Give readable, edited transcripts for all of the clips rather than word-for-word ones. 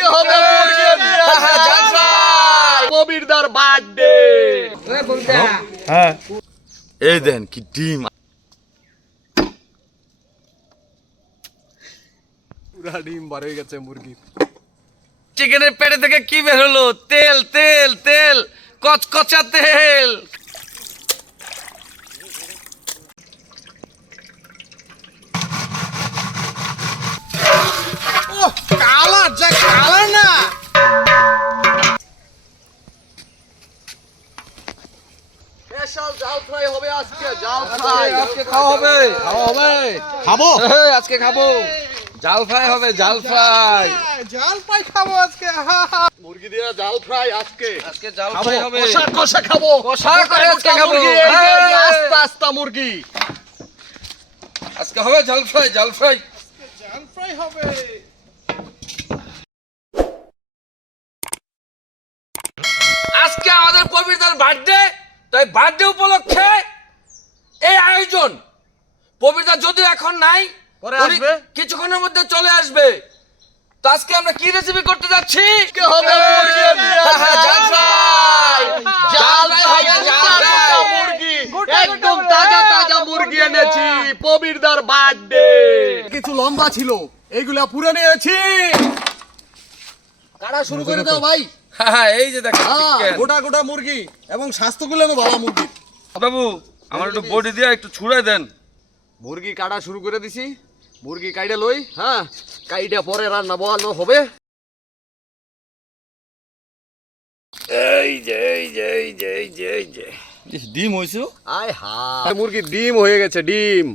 আজকে হবে কবিরদার বার্থডে। হ্যাঁ এই দেন কি ডিম, পুরা ডিম বার হয়ে গেছে মুরগির। চিকেনের পেটে থেকে কি বের হলো? তেল তেল তেল, কচকচা তেল। কালার যা কালার না, স্পেশাল জাল ফ্রাই হবে আজকে, জাল ফ্রাই আজকে খাওয়া হবে, খাওয়া হবে, খাবো আজকে খাবো। জাল ফ্রাই হবে, জাল ফ্রাই, জাল পাই খাবো আজকে। মুরগি দিয়ে জাল ফ্রাই আজকে। আজকে জাল খাবো, ফ্রাই হবে, কষা কষা খাবো, কষা করে আজকে খাবো। মুরগি, এই যে, এই যে, আস্তা আস্তা মুরগি। আজকে হবে জাল ফ্রাই, জাল ফ্রাই, জাল ফ্রাই হবে। আজকে আমাদের পবিত্রার বার্থডে, তাই বার্থডে উপলক্ষে এই আয়োজন। পবিত্রা যদিও এখন নাই, পরে উনি আসবে। কিছুক্ষণের মধ্যে চলে আসবে। তো আজকে আমরা কি রেসিপি করতে যাচ্ছি? মুরগি, একদম তাজা তাজা মুরগি এনেছি, পবিত্রার বার্থডে। কিছু লম্বা ছিল, এইগুলা পুরে নিয়েছি। কাটা শুরু করে দাও ভাই। হ্যাঁ এই যে দেখেন chicken। গোটা গোটা মুরগি এবং স্বাস্থ্যগুলো ভালো মুরগি। বাবু আমার একটু বডি দিয়ে একটু ছুড়াই দেন। মুরগি কাটা শুরু করে দিছি, মুরগি কাইডা লই। হ্যাঁ, কাইডা পরে রান্না বসানো হবে। এই যে এই যে এই যে এই যে এই যে ডিম হয়েছে। আয় হ্যাঁ, মুরগির ডিম হয়ে গেছে, ডিম।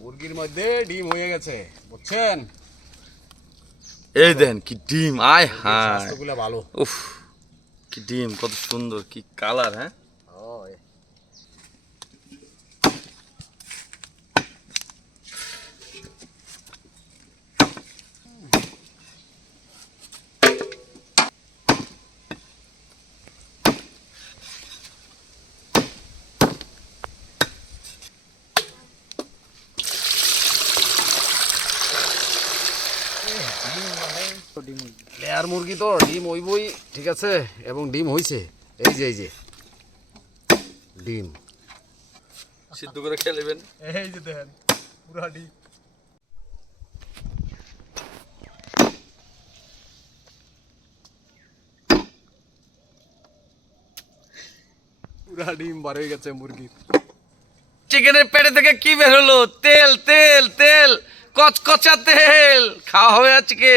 মুরগির মধ্যে ডিম হয়ে গেছে, বুঝছেন? এই দেন কি ডিম, আয় হায়, স্বাস্থ্যগুলো ভালো। উফ কি ডিম, কত সুন্দর, কি কালার। হ্যাঁ লেয়ার মুরগি তো ডিম হইবই, ঠিক আছে। এবং ডিম হইছে, এই যে এই যে ডিম। সিদ্ধ করে খেয়ে নেবেন। এই যে দেখেন পুরা ডিম। পুরা ডিম বার হয়ে গেছে মুরগির। চিকেনের পেটে থেকে কি বের হলো? তেল তেল তেল, কচকচা তেল। খাওয়া হবে আজকে।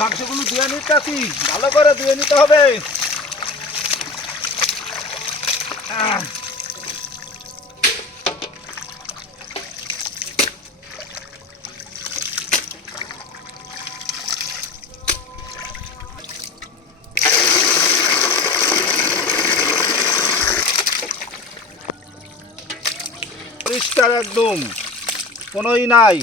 মাংসগুলো ধুয়ে নিতেছি, ভালো করে ধুয়ে নিতে হবে। পরিষ্কার একদম, কোনোই নাই।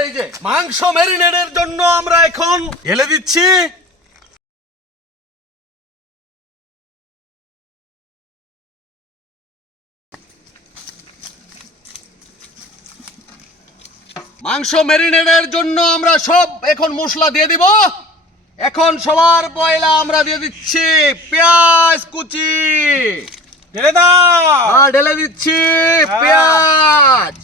এই যে মাংস ম্যারিনেটের জন্য আমরা এখন ঢেলে দিচ্ছি। মাংস ম্যারিনেটের জন্য আমরা সব এখন মশলা দিয়ে দিব। এখন সবার পয়লা আমরা দিয়ে দিচ্ছি পেঁয়াজ কুচি। ঢেলে দাও। হ্যাঁ ঢেলে দিচ্ছি পেঁয়াজ,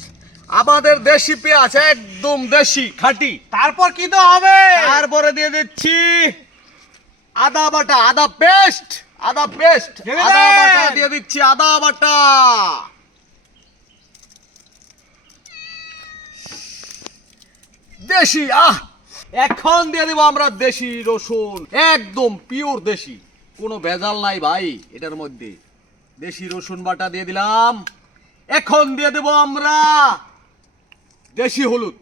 আমাদের দেশি পেঁয়াজ, একদম দেশি খাঁটি। তারপর কি তো হবে? তারপরে দিয়ে দিচ্ছি আদা বাটা, আদা পেস্ট, আদা পেস্ট, ঢেলে আদা দেন। বাটা দিয়ে দিচ্ছি, আদা বাটা। দেশি এখন দিয়ে দিব আমরা দেশি রসুন, একদম পিওর দেশি, কোনো ভেজাল নাই ভাই এটার মধ্যে। দেশি রসুন বাটা দিয়ে দিলাম। এখন দিয়ে দেব আমরা দেশি হলুদ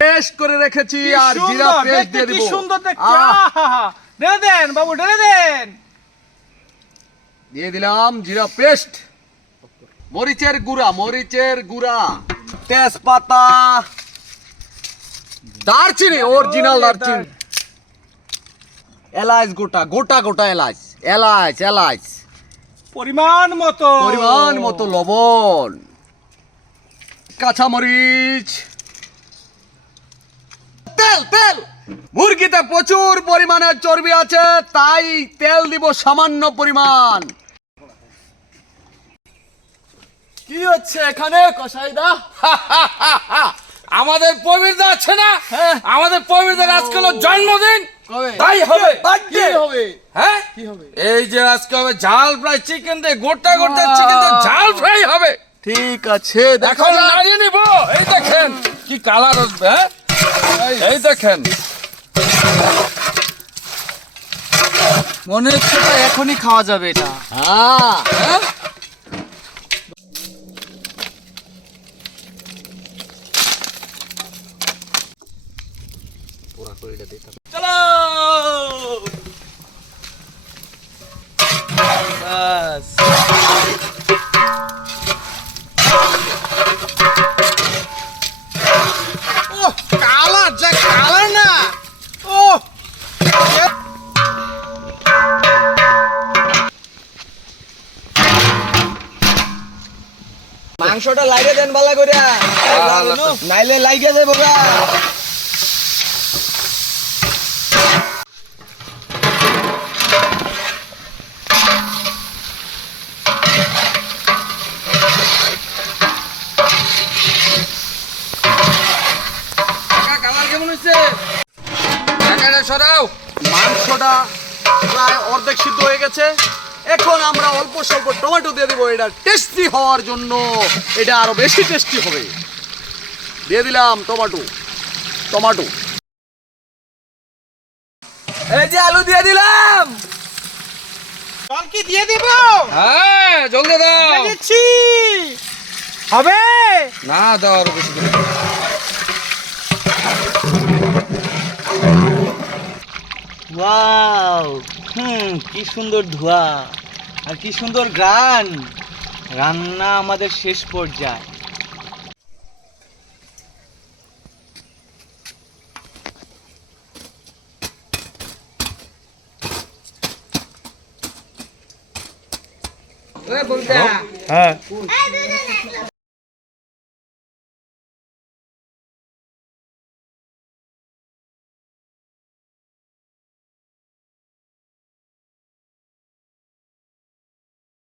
পেস্ট করে রেখেছি, কি আর জিরা সুন্দর পেস্ট দেখতে, দিয়ে কি দিব। সুন্দর দেখতে। আহ, আহা, ঢেলে দেন বাবু, ঢেলে দেন। দিয়ে দিলাম জিরা পেস্ট, মরিচের গুঁড়া, তেজপাতা, দারচিনি, অরিজিনাল দারচিনি, এলাচ গোটা এলাচ, পরিমাণ মতো লবণ, কাঁচামরিচ, তেল। মুরগিতে প্রচুর পরিমাণে চর্বি আছে, তাই তেল দিব সামান্য পরিমাণ। কি হচ্ছে এখানে কসাইদা? আমাদের প্রবীরদা আছে না, আমাদের প্রবীরদার আজকে হলো জন্মদিন, তাই হবে কি হবে? হ্যাঁ কি হবে? এই যে আজকে হবে ঝাল ফ্রাই চিকেন দিয়ে, গোটা চিকেন দিয়ে ঝাল ফ্রাই হবে। ঠিক আছে, এখন নাড়িয়ে নিব। এই দেখেন কি কালার আসবে, হ্যাঁ এই দেখেন। মনে হচ্ছে তো এখনই খাওয়া যাবে এটা। হ্যাঁ, চলো বাস। কালার না। মাংসটা লাইরে দেন বালা কইরা, নাইলে লাইগা যাবে বাবা। কালার কেমন হয়েছে? সরাও। মাংসটা প্রায় অর্ধেক সিদ্ধ হয়ে গেছে। এখন আমরা অল্প স্বল্প টমেটো দিয়ে দেবো, এটা টেস্টি হওয়ার জন্য, এটা আরো বেশি টেস্টি হবে। দিয়ে দিলাম টমেটো। এই যে আলু দিয়ে দিলাম। জল কি দিয়ে দিব? হ্যাঁ জলদি দাও। দিচ্ছি। হবে না দাও আরো বেশি করে। ওয়াও, কি সুন্দর ধোঁয়া আর কি সুন্দর গ্রান। রান্না আমাদের শেষ পর্যায়ে। হ্যাঁ